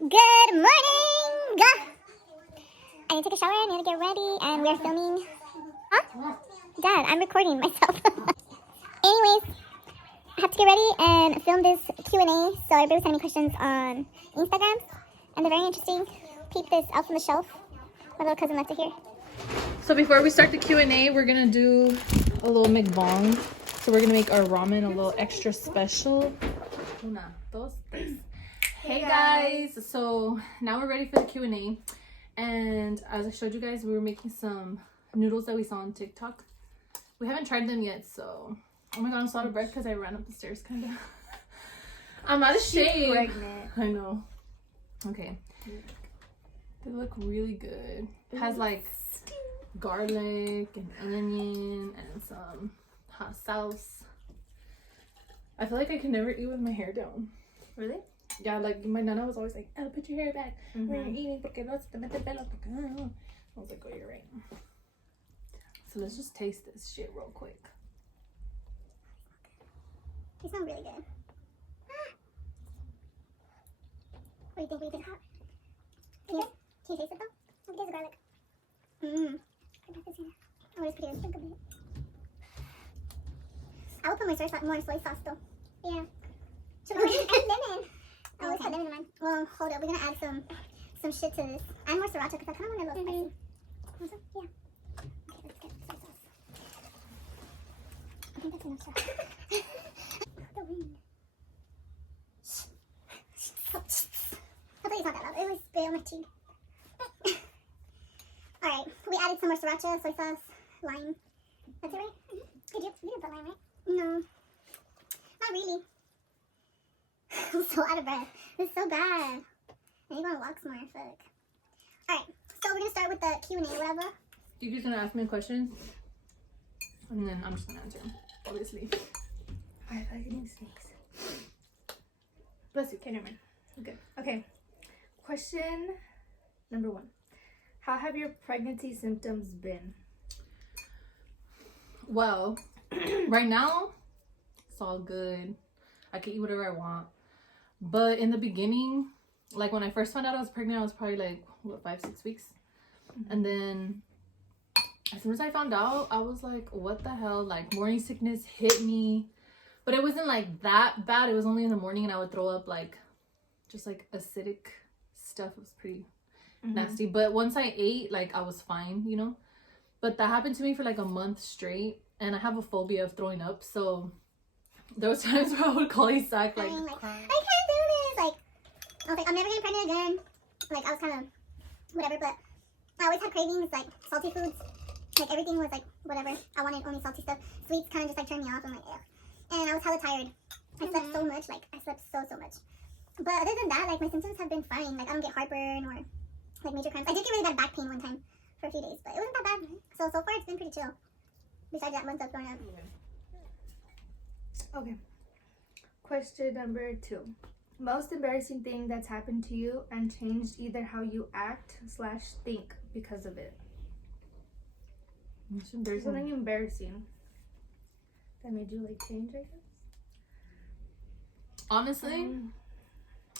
Good morning! I need to take a shower, I need to get ready, and we are filming. Huh? Dad, I'm recording myself. Anyways, I have to get ready and film this Q&A, so everybody was sending me questions on Instagram, and they're very interesting. Peep this out from the shelf. My little cousin left it here. So before we start the Q&A, we're gonna do a little mukbang. So we're gonna make our ramen a little extra special. Una, dos, tres. Hey guys! So now we're ready for the Q&A. And as I showed you guys, we were making some noodles that we saw on TikTok. We haven't tried them yet, so... Oh my god, I'm so out of breath because I ran up the stairs, kind of. I'm out of shape. Pregnant. I know. Okay. They look really good. It has like garlic and onion and some hot sauce. I feel like I can never eat with my hair down. Really? Yeah, like my nana was always like, "Oh, put your hair back when you're eating, porque no se te mete pelo." I was like, "Oh, you're right." So let's just taste this shit real quick. They smell really good. What do you think? Can you taste it though? Look at the garlic. Mmm. I'm gonna just put it in a bit. I will put more soy sauce though. Yeah. Should we add lemon? I always put lemon in mine. Well, hold up. We're gonna add some shit to this. And more sriracha because I kind of want it a little spicy. Want some? Yeah. Okay, let's get soy sauce. I think that's enough sriracha. The wind. Hopefully it's not that loud. It was spit on my cheek. Alright, we added some more sriracha, soy sauce, lime. That's it, right? You did put lime, right? No. Not really. I'm so out of breath. This is so bad. I need to go on walks more. Fuck. Alright, so we're gonna start with the Q&A or whatever. You guys gonna ask me questions, and then I'm just gonna answer them, obviously. I feel like eating snakes. Bless you. Okay, never mind. Good. Okay. Question number 1. How have your pregnancy symptoms been? Well, right now, it's all good. I can eat whatever I want. But in the beginning, like when I first found out I was pregnant, I was probably like, what, 5-6 weeks? And then as soon as I found out, I was like, what the hell? Like morning sickness hit me. But it wasn't like that bad. It was only in the morning and I would throw up like, just like acidic stuff. It was pretty nasty. But once I ate, like I was fine, you know? But that happened to me for like a month straight. And I have a phobia of throwing up. So there was times where I would call Isaac like, I can't do this. Like, I was like, I'm never getting pregnant again. Like, I was kind of whatever, but I always had cravings, like salty foods. Like, everything was like, whatever. I wanted only salty stuff. Sweets kind of just like turned me off. I'm like, ugh. And I was hella tired. I slept so much. Like, I slept so much. But other than that, like, my symptoms have been fine. Like, I don't get heartburn or like major cramps. I did get really bad back pain one time for a few days, but it wasn't that bad. So far, it's been pretty chill. Besides that month of throwing up. Okay. Question number 2. Most embarrassing thing that's happened to you and changed either how you act/think because of it. there's Something embarrassing that made you like change, I guess. honestly,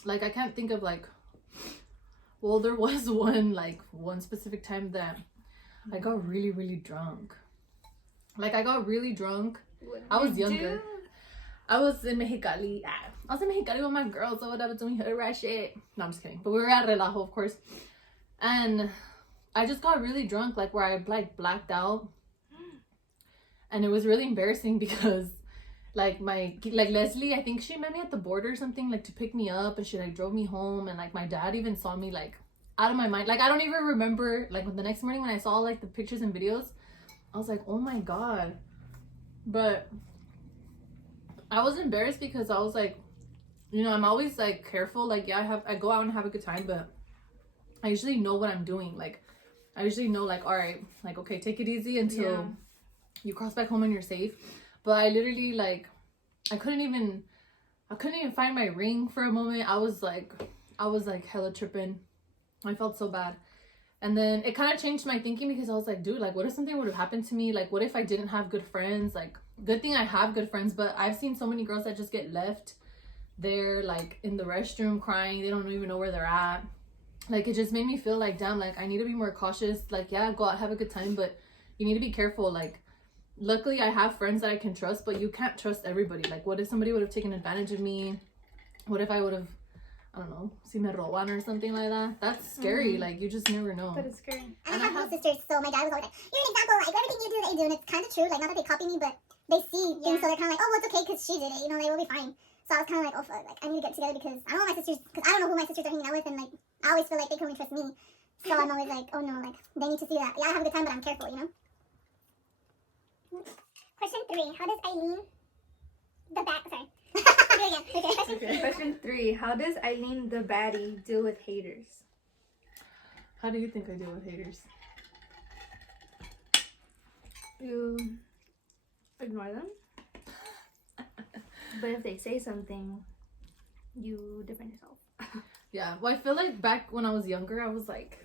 like I can't think of like, well, there was one specific time that I got really drunk. Like I got really drunk. I was younger. I was in Mexicali. I was in Mexicali with my girls or whatever doing hood rat shit. No, I'm just kidding. But we were at Relajo, of course. And I just got really drunk, like where I like blacked out. And it was really embarrassing because like Leslie, I think she met me at the border or something, like to pick me up, and she like drove me home, and like my dad even saw me like out of my mind. Like I don't even remember, like the next morning when I saw like the pictures and videos, I was like, oh my god. But I was embarrassed because I was like, you know, I'm always like careful. Like, yeah, I go out and have a good time, but I usually know what I'm doing. Like, I usually know, like, all right, like, okay, take it easy until you cross back home and you're safe. But I literally like, I couldn't even find my ring for a moment. I was like hella tripping. I felt so bad. And then it kind of changed my thinking because I was like, dude, like, what if something would have happened to me? Like, what if I didn't have good friends? Like, good thing I have good friends, but I've seen so many girls that just get left they're like in the restroom crying, they don't even know where they're at. Like it just made me feel like, damn, like I need to be more cautious. Like, yeah, go out, have a good time, but you need to be careful. Like, luckily I have friends that I can trust, but you can't trust everybody. Like, what if somebody would have taken advantage of me? What if I would have, I don't know, si me roban or something like that? That's scary. Like, you just never know. But it's scary. And I have little sisters, so my dad was always like, you're an example, like everything you do, they do. And it's kind of true, like not that they copy me, but they see things, so they're kind of like, oh, well, it's okay because she did it, you know, they will be fine. So I was kind of like, oh, fuck, like I need to get together because I don't know my sisters, because I don't know who my sisters are hanging out with, and like I always feel like they can only trust me. So I'm always like, oh no, like they need to see that. Yeah, I have a good time, but I'm careful, you know? Question 3, how does Eileen, sorry. Do it again. Okay. Question 3, how does Eileen the baddie deal with haters? How do you think I deal with haters? You ignore them. But if they say something, you defend yourself. Yeah, well, I feel like back when I was younger, I was like,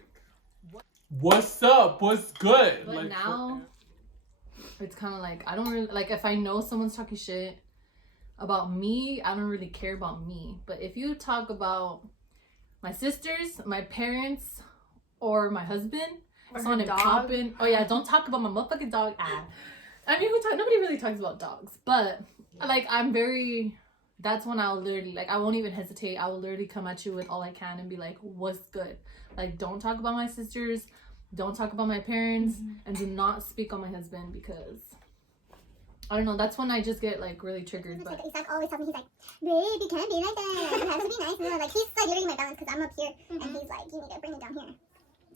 what's up? What's good? but Like, now it's kind of like, I don't really, like, if I know someone's talking shit about me, I don't really care about me. But if you talk about my sisters, my parents, or my husband, Or on her it dog. popping. Oh yeah, don't talk about my motherfucking dog. I mean, nobody really talks about dogs, but like that's when I'll literally, like, I won't even hesitate. I will literally come at you with all I can and be like, what's good? Like, don't talk about my sisters, don't talk about my parents, and do not speak on my husband, because I don't know, that's when I just get like really triggered. But Isaac always tells me, he's like, babe, you can't be like that. You have to be nice. And like, he's like literally my balance because I'm up here, and he's like, you need to bring me down here.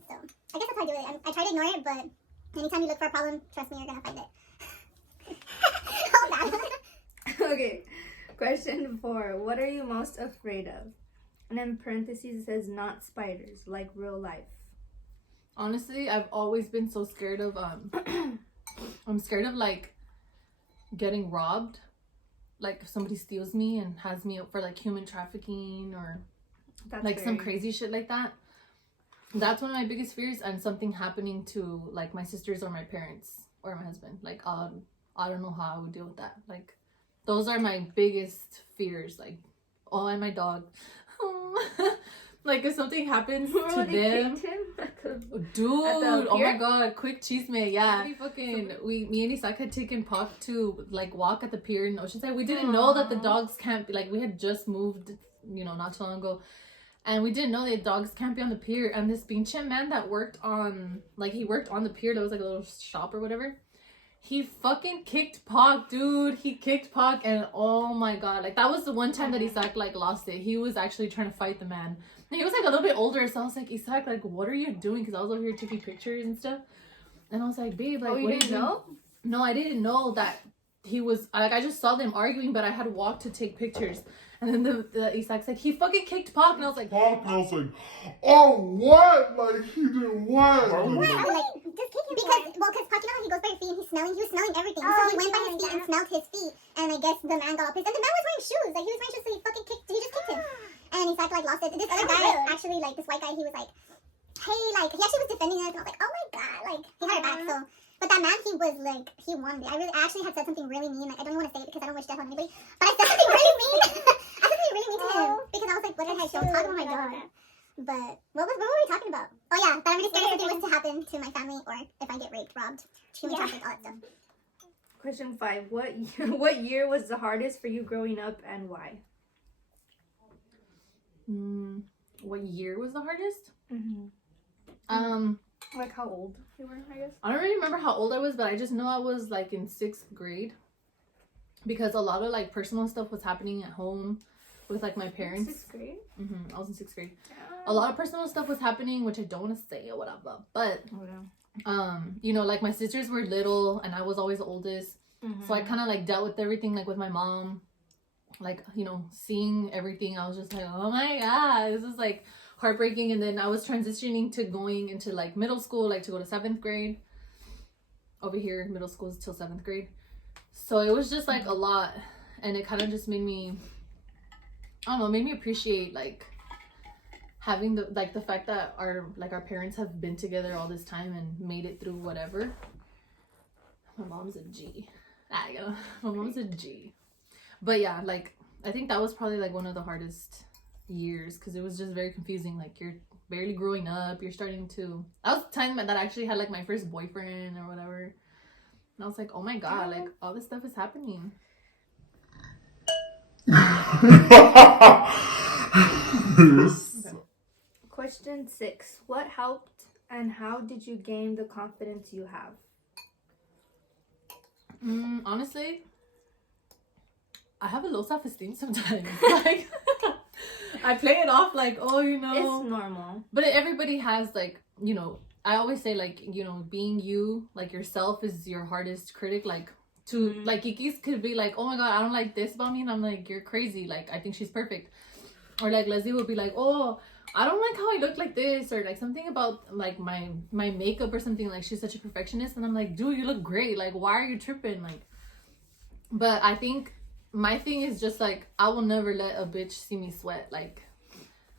So I guess that's how I do it. I try to ignore it, but anytime you look for a problem, trust me, you're gonna find it. Oh, bad. Okay. Question 4, what are you most afraid of? And in parentheses it says not spiders, like real life. honestly, I've always been so scared of I'm scared of like getting robbed. Like if somebody steals me and has me up for like human trafficking or That's like some very- crazy shit like that. That's one of my biggest fears, and something happening to like my sisters or my parents or my husband. Like I don't know how I would deal with that. Like those are my biggest fears. Like, oh, and my dog. Like if something happens to Oh, they them, kicked him at the- dude, at the oh my pier? god, quick cheese man, yeah. Me and Isaac had taken Puck to like walk at the pier in Oceanside. We didn't know that the dogs can't be, like, we had just moved, you know, not too long ago, and we didn't know that dogs can't be on the pier. And this pinche man that worked on, like, he worked on the pier, there was like a little shop or whatever. He fucking kicked Puck, dude. He kicked Puck, and oh my god, like that was the one time that Isaac like lost it. He was actually trying to fight the man. And he was like a little bit older, so I was like, Isaac, like, what are you doing? Because I was over here taking pictures and stuff, and I was like, babe, like, Oh, you what are didn't doing? know? No, I didn't know that he was, like, I just saw them arguing, but I had walked to take pictures. And then the Isaac's like, he fucking kicked Puck, and I was like, Pop, and I was like, oh, what? Like, he did what? I was like, just kick him because Puck, you know how he goes by his feet and he was smelling everything. So he went by his feet and smelled his feet, and I guess the man got all pissed. And the man was wearing shoes, like he was wearing shoes, so he just kicked him. And Isaac like lost it. This other guy, actually, like this white guy, he was like, hey, like he actually was defending us, and I was like, oh my god, like he got it back. So, but that man, he was like, he wanted it. I actually had said something really mean. Like I don't even want to say it because I don't wish death on anybody, but I said something really mean. I said something really mean to him because I was like, what did I say? Talking about my dog. But what were we talking about? Oh yeah, that I'm really scared if something was to happen to my family, or if I get raped, robbed, human trafficked, all that stuff. Question 5, what year was the hardest for you growing up and why? what year was the hardest? Like how old you were, I guess? I don't really remember how old I was, but I just know I was like in 6th grade, because a lot of like personal stuff was happening at home with like my parents. 6th grade? I was in 6th grade. A lot of personal stuff was happening, which I don't want to say or whatever, but you know, like my sisters were little and I was always the oldest, so I kind of like dealt with everything like with my mom, like, you know, seeing everything. I was just like, oh my god, this is like heartbreaking. And then I was transitioning to going into like middle school, like to go to 7th grade. Over here middle school is till 7th grade, so it was just like a lot, and it kind of just made me, I don't know, made me appreciate like having the fact that our parents have been together all this time and made it through whatever. My mom's a G. My mom's a G. But yeah, like I think that was probably like one of the hardest years because it was just very confusing. Like you're barely growing up, you're starting to. That was the time that I actually had like my first boyfriend or whatever, and I was like, oh my god, like all this stuff is happening. Okay. Question 6. What helped and how did you gain the confidence you have? Honestly, I have a low self-esteem sometimes. Like, I play it off like, oh, you know. It's normal. But everybody has, like, you know, I always say, like, you know, being you, like, yourself is your hardest critic. Like, to, like, Kiki's could be like, oh my god, I don't like this about me. And I'm like, you're crazy. Like, I think she's perfect. Or, like, Leslie would be like, oh, I don't like how I look like this. Or, like, something about, like, my makeup or something. Like, she's such a perfectionist. And I'm like, dude, you look great. Like, why are you tripping? Like, but I think my thing is just, like, I will never let a bitch see me sweat. Like,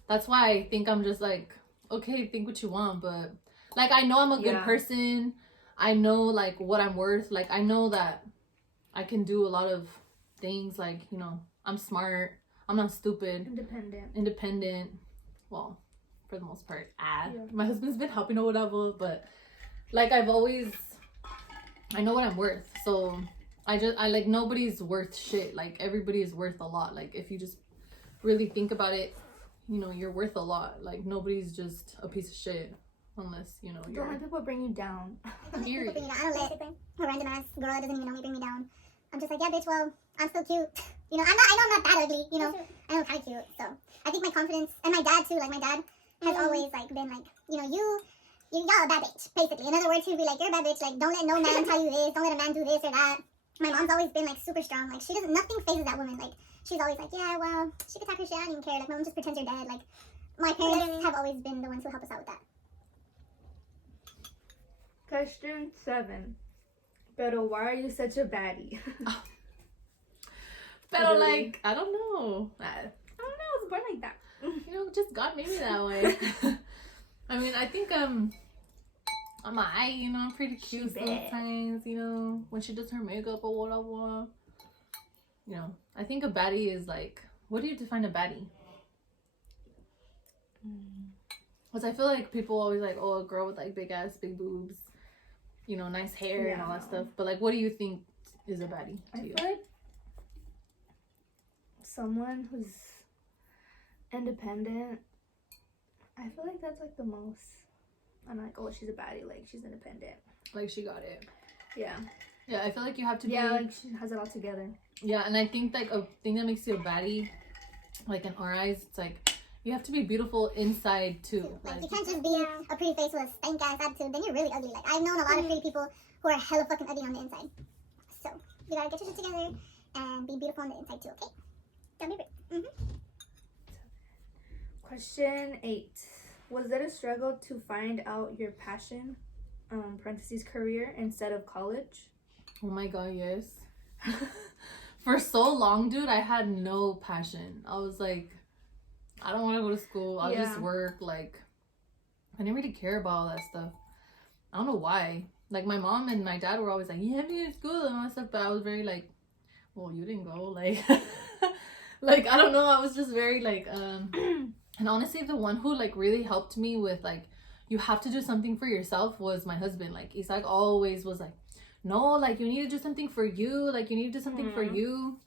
that's why I think I'm just like, okay, think what you want. But, like, I know I'm a good person. I know, like, what I'm worth. Like, I know that I can do a lot of things. Like, you know, I'm smart. I'm not stupid. Independent. Well, for the most part. My husband's been helping or whatever. But, like, I know what I'm worth. So I like, nobody's worth shit. Like, everybody is worth a lot. Like, if you just really think about it, you know, you're worth a lot. Like, nobody's just a piece of shit unless, you know, you're... Don't let people bring you down. Period. I don't let a random ass girl that doesn't even know me bring me down. I'm just like, yeah, bitch, well, I'm still cute. You know, I know I'm not that ugly, you know. I know I'm kind of cute. So I think my confidence, and my dad too, like, my dad has always, like, been like, you know, y'all a bad bitch, basically. In other words, he'd be like, you're a bad bitch. Like, don't let no man tell you this. Don't let a man do this or that. My mom's always been, like, super strong. Like, nothing phases that woman. Like, she's always like, yeah, well, she could talk her shit. I don't even care. Like, my mom just pretends you're dead. Like, my parents have always been the ones who help us out with that. Question 7. Pero why are you such a baddie? But, like, I don't know. I was born like that. You know, just God made me that way. I mean, I think, I'm you know, I'm pretty cute sometimes, you know, when she does her makeup or whatever. You know, I think a baddie is like, what do you define a baddie? Because I feel like people always like, oh, a girl with like big ass, big boobs, you know, nice hair and all that stuff. But like, what do you think is a baddie to you? I feel like someone who's independent. I feel like that's like the most. I'm like, oh, she's a baddie. Like, she's independent. Like, she got it. Yeah. Yeah, I feel like you have to be... Yeah, like, she has it all together. Yeah, and I think, like, a thing that makes you a baddie, like, in our eyes, it's like, you have to be beautiful inside, too. Like, you can't just be a pretty face with a stank-ass attitude. Then you're really ugly. Like, I've known a lot of pretty people who are hella fucking ugly on the inside. So, you gotta get your shit together and be beautiful on the inside, too, okay? Don't be rude. Question 8. Was it a struggle to find out your passion, parentheses, career, instead of college? Oh my god, yes. For so long, dude, I had no passion. I was like, I don't want to go to school. I'll just work. Like, I didn't really care about all that stuff. I don't know why. Like, my mom and my dad were always like, you have to go to school and all that stuff. But I was very like, well, you didn't go. Like, like, I don't know. I was just very like, and honestly, the one who like really helped me with like, you have to do something for yourself was my husband. Like, Isaac always was like, no, like, you need to do something for you. Like, you need to do something for you.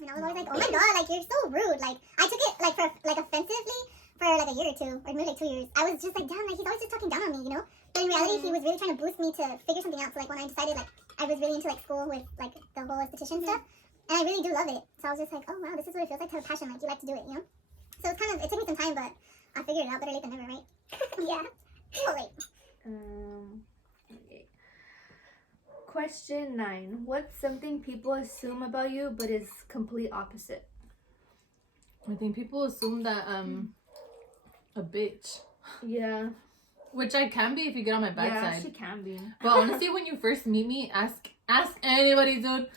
And I was always like, oh my god, like, you're so rude. Like, I took it like for like offensively for like a year or two, or maybe like 2 years. I was just like, damn, like, he's always just talking down on me, you know? But in reality, he was really trying to boost me to figure something out. So like, when I decided like I was really into like school with like the whole esthetician stuff, and I really do love it. So I was just like, oh wow, this is what it feels like to have passion. Like, you like to do it, you know? So it's kind of, it took me some time, but I figured it out. Better late than never, right? Yeah. Oh, wait. Okay. Question 9. What's something people assume about you but is complete opposite? I think people assume that a bitch. Yeah. Which I can be if you get on my bad side. Yeah, she can be. But honestly, when you first meet me, ask anybody, dude.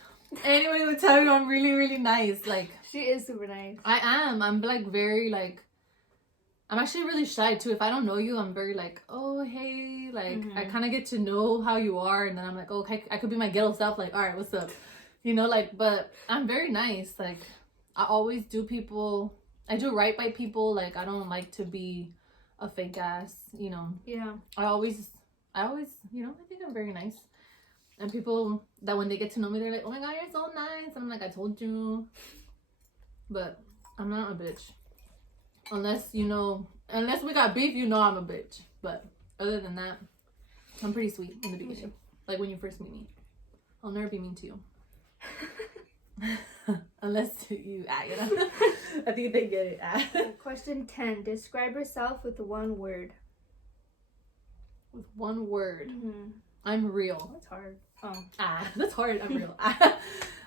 Anybody would tell you I'm really, really nice. Like, she is super nice. I am. I'm like very like, I'm actually really shy too. If I don't know you, I'm very like, oh, hey, like, I kind of get to know how you are. And then I'm like, oh, okay, I could be my ghetto self. Like, all right, what's up? You know, like, but I'm very nice. Like, I always do people. I do right by people. Like I don't like to be a fake ass. You know. Yeah. I always. You know. I think I'm very nice. And people that when they get to know me, they're like, "Oh my god, you're so nice." I'm like, "I told you." But I'm not a bitch. Unless we got beef, you know I'm a bitch. But other than that, I'm pretty sweet in the beginning. Like when you first meet me. I'll never be mean to you. Unless you know. I think they get it. Question 10. Describe yourself with one word. With one word. Mm-hmm. I'm real. That's hard. Oh. That's hard. I'm real.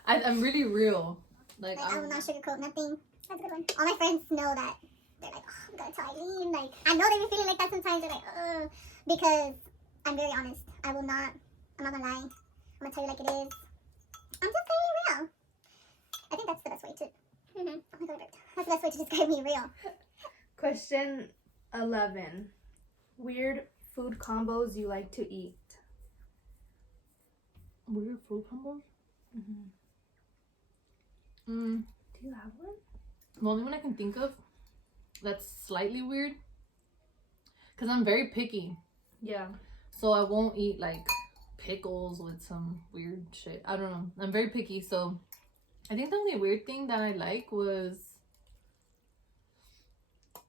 I'm really real. Like I will not sugarcoat nothing. That's a good one. All my friends know that. They're like, oh, I'm gonna tell Eileen. Like, I know they be feeling like that sometimes. They're like, ugh. Because I'm very honest. I'm not gonna lie. I'm gonna tell you like it is. I'm just very real. I think that's the best way to. Oh my god, that's the best way to describe me, real. Question 11. Weird food combos you like to eat. Weird food combos? Do you have one? The only one I can think of that's slightly weird, because I'm very picky. Yeah. So I won't eat like pickles with some weird shit. I don't know. I'm very picky. So I think the only weird thing that I like was,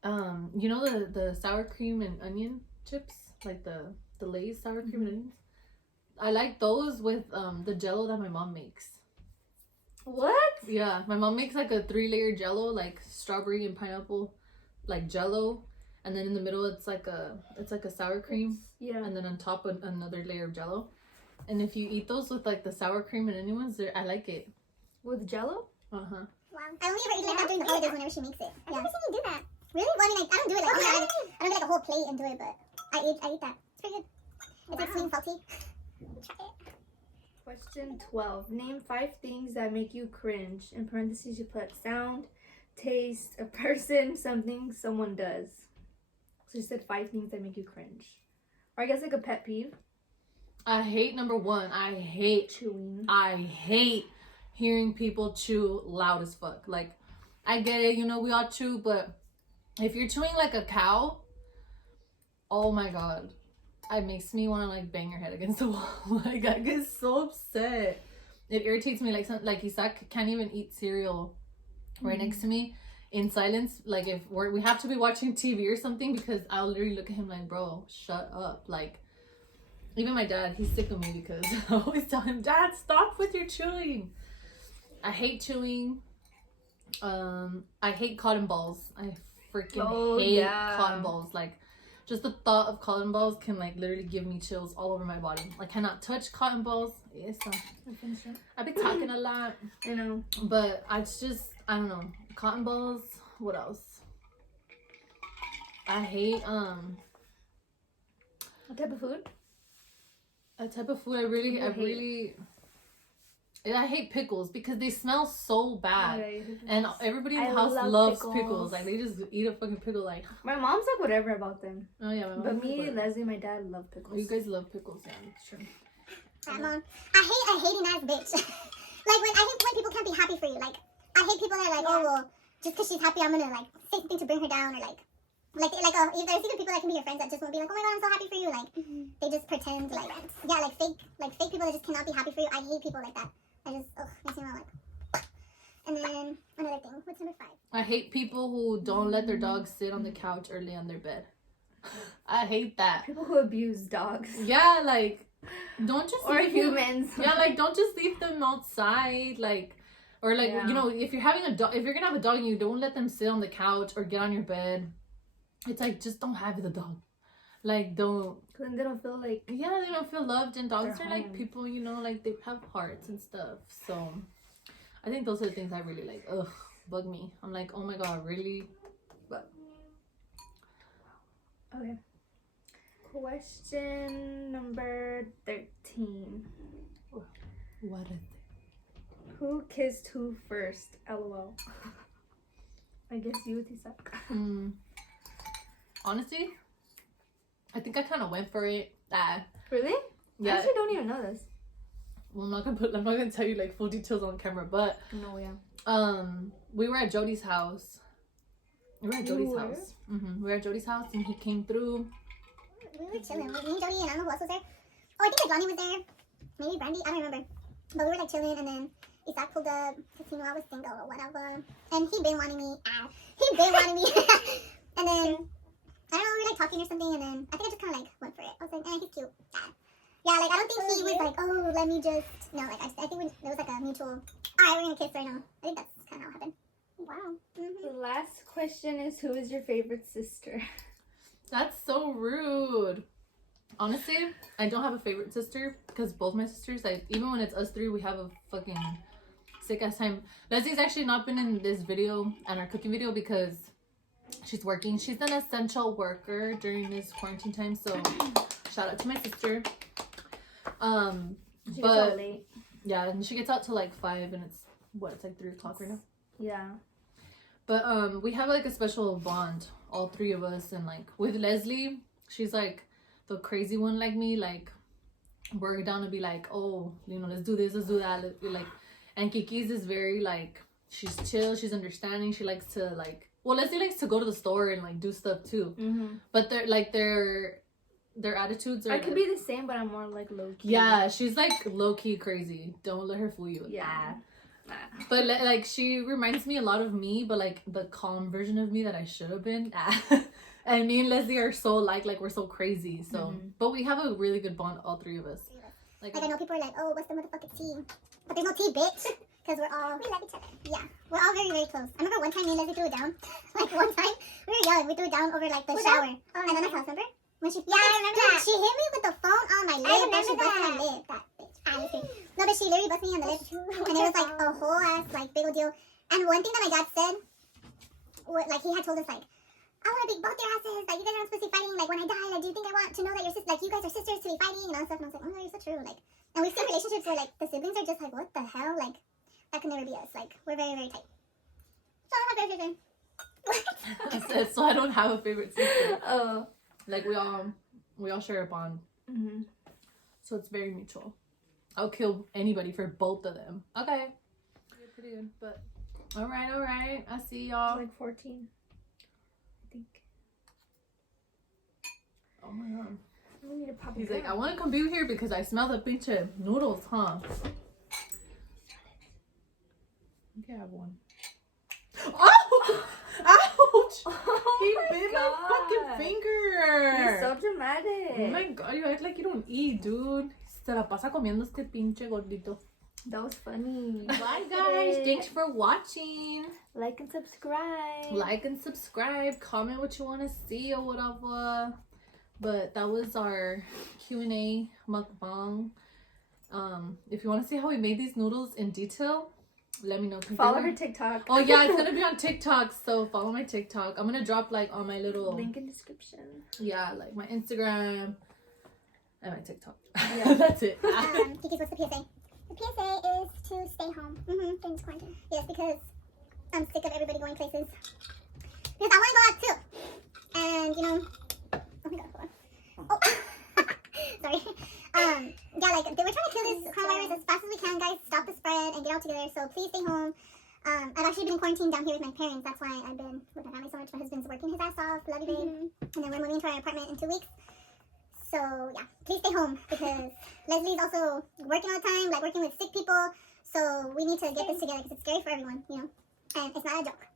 you know the sour cream and onion chips, like the Lay's sour cream and onions. I like those with the Jello that my mom makes. What? Yeah, my mom makes like a 3-layer Jello, like strawberry and pineapple, like Jello, and then in the middle it's like a sour cream, Yeah. and then on top another layer of Jello. And if you eat those with like the sour cream and onion ones, I like it. With Jello? Wow. I only ever eat like that during the holidays whenever she makes it. I've never seen you do that. Really? Well, I mean, I don't do it like I don't get like a whole plate and do it, but I eat that. It's pretty good. It's like sweet and salty. Try it. Question 12. Name 5 things that make you cringe. In parentheses, you put sound, taste, a person, something someone does. So you said 5 things that make you cringe. Or I guess like a pet peeve. I hate number 1. I hate Chewing. I hate hearing people chew loud as fuck. Like, I get it, you know, we all chew, but if you're chewing like a cow, oh my god. It makes me want to like bang your head against the wall. Like I get so upset. It irritates me. Like Isaac can't even eat cereal right next to me in silence. Like if we have to be watching TV or something, because I'll literally look at him like, bro, shut up. Like even my dad, he's sick of me because I always tell him, Dad, stop with your chewing. I hate chewing. I hate cotton balls. I freaking hate cotton balls. Like just the thought of cotton balls can like literally give me chills all over my body. I cannot touch cotton balls. I've been talking a lot. I know. But I don't know. Cotton balls. What else? I hate What type of food? a type of food I hate pickles because they smell so bad. And everybody in the house loves pickles. Like, they just eat a fucking pickle. Like, my mom's like whatever about them. Oh, yeah, my mom. But me, Leslie, my dad love pickles. You guys love pickles, yeah, that's true. Mom, I hate a hating ass bitch. Like, I hate when people can't be happy for you. Like, I hate people that are like, oh, well, just because she's happy, I'm gonna, like, say something to bring her down, or, like there's even people that can be your friends that just won't be like, oh my god, I'm so happy for you. Like, they just pretend, like, yeah, like fake people that just cannot be happy for you. I hate people like that. Makes me want like. And then another thing. What's number 5? I hate people who don't let their dogs sit on the couch or lay on their bed. I hate that. People who abuse dogs. Yeah, like don't just or humans. Yeah, like don't just leave them outside. Like, or like you know, if you're having a dog, if you're gonna have a dog, and you don't let them sit on the couch or get on your bed. It's like just don't have the dog. Like don't. Then they don't feel like. Yeah, they don't feel loved, and dogs are like home. people, you know, like they have hearts and stuff. So, I think those are the things I really like. Ugh, bug me. I'm like, oh my god, really? But okay. Question number 13. What is it? Who kissed who first? LOL. I guess you, Tisak. Honestly, I think I kind of went for it. Really? Yeah. I actually don't even know this. Well, I'm not gonna tell you like full details on camera, but No, yeah. We were at Jody's house. We were at Jody's were? house. We were at Jody's house, and he came through. We were chilling. Me and Jody, and I don't know who else was there. Oh, I think like Lonnie was there. Maybe Brandy. I don't remember. But we were like chilling, and then Isaac pulled up because he knew I was single or whatever. And he been wanting me. He been wanting me. And then I don't know, we were like talking or something, and then I think I just kind of like went for it. I was like, he's cute. Yeah, like I don't think he was like, oh, let me just. No, like I think it was like a mutual. All right, we're gonna kiss right now. I think that's kind of how it happened. Wow. The last question is, who is your favorite sister? That's so rude. Honestly, I don't have a favorite sister because both my sisters, like, even when it's us three, we have a fucking sick ass time. Leslie's actually not been in this video and our cooking video because she's working. She's an essential worker during this quarantine time, so shout out to my sister. She but gets out late. yeah, and she gets out till like 5, and it's like 3 o'clock right now. Yeah. But we have like a special bond, all three of us, and like with Leslie, she's like the crazy one like me. Like we're down to be like, oh, you know, let's do this, let's do that, like. And Kiki's is very like, she's chill, she's understanding. She likes to like, well, Leslie likes to go to the store and like do stuff too. But they're like their attitudes are. I could be the same, but I'm more like low key. Yeah, she's like low key crazy. Don't let her fool you. Yeah. But like she reminds me a lot of me, but like the calm version of me that I should have been. And me and Leslie are so like we're so crazy. So, but we have a really good bond, all three of us. Like I know people are like, oh, what's the motherfucking tea? But there's no tea, bitch. Because we love each other. Yeah, we're all very, very close. I remember one time me and Leslie threw it down. Like one time we were young, we threw it down over like the shower. And then I house, remember? When she, I remember that. She hit me with the phone on my lip. And she busted my lip. That bitch. No, but she literally busted me on the lip. And it was like a whole ass like big old deal. And one thing that my dad said, like he had told us like, I want to beat both your asses. Like you guys aren't supposed to be fighting. Like when I die, like do you think I want to know that you're like you guys are sisters to be fighting and all that stuff? And I was like, oh no, you're so true. Like, and we've seen relationships where like the siblings are just like, what the hell? Like that could never be us. Like we're very, very tight. So I don't have a favorite sister. I said, so I don't have a favorite sister. Oh. Like we all share a bond. So it's very mutual. I'll kill anybody for both of them. Okay. You're pretty good, but all right. I see y'all. Like 14. I think. Oh my god. I need to pop He's it like, down. I want to come be here because I smell the pinche noodles, huh? You can have one. Oh! Ouch! Oh He my bit God. my fucking finger. He's so dramatic. Oh my god, you act like you don't eat, dude. Se la pasa comiendo este pinche gordito. That was funny. Bye guys, thanks for watching. Like and subscribe. Like and subscribe, comment what you want to see or whatever. But that was our Q&A mukbang. If you want to see how we made these noodles in detail, let me know. Follow her TikTok. Oh yeah, it's gonna be on TikTok, so follow my TikTok. I'm gonna drop like on my little Link in description. Yeah, like my Instagram and my TikTok. Yeah. That's it. Kiki's, what's the PSA? The PSA is to stay home during this quarantine. Yes, because I'm sick of everybody going places. Because I want to go out too. And, you know, oh my god, hold on. Oh, sorry. Yeah, like, we're trying to kill this coronavirus as fast as we can, guys. Stop the spread and get out together. So please stay home. I've actually been quarantined down here with my parents. That's why I've been with my family so much. My husband's working his ass off. Love you, babe. And then we're moving to our apartment in 2 weeks. So, yeah, please stay home because Leslie's also working all the time, like working with sick people. So we need to get this together because it's scary for everyone, you know, and it's not a joke.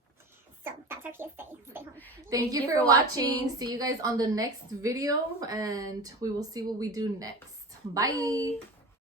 So that's our PSA. Stay home. Thank you for watching. See you guys on the next video, and we will see what we do next. Bye.